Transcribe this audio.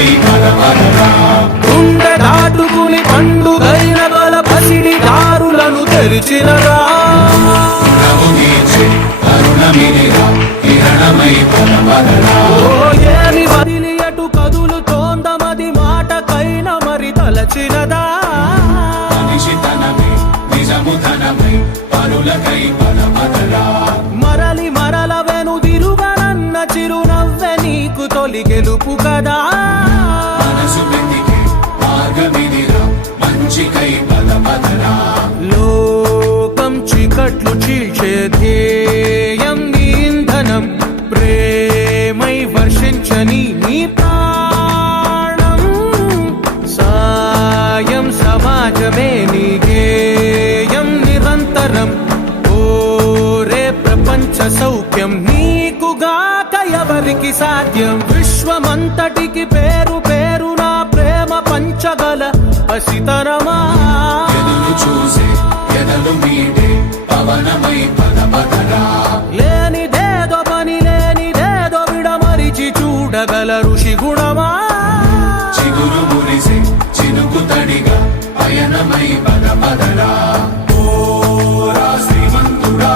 పయనమై బలపడరా గుండె దాటుకుని పండుగైన బల పసిడి దారులను తెరిచినరా కరుణమినిరా కిరణమై బలపడరా ఏమి వదిలి అటు కదులుతోందమది మాటకైన మరి తలచినదా మనిషితనమై నిజముతనమై పరులకై బలపడరా మరలి మరల వెనుదిరుగనన్న చిరునవ్వె నీకు తొలి గెలుపు కదా మనసు వెతికే మార్గమినిరా మంచికై బలపడరా లోకం చీకట్లు చీల్చే ధ్యేయం నీ ఇంధనం ప్రేమై వర్షించని నీ ప్రాణం సాయం సమాజమే నీ గేయం నిరంతరం ఓరే ప్రపంచ సౌఖ్యం నీకుగాక ఎవరికి సాధ్యం విశ్వమంతటికి పేరు పేరు నా ప్రేమ పంచగల పసితరమా ఎదురు చూసే ఎదలు మీడే పవనమై బలపడరా లేనిదేదో పని లేనిదేదో విడమరిచి చూడగల ఋషి గుణమా చిగురు మురిసే చినుకు తడిగా పయనమై బలపడరా ఓ రా శ్రీమంతుడా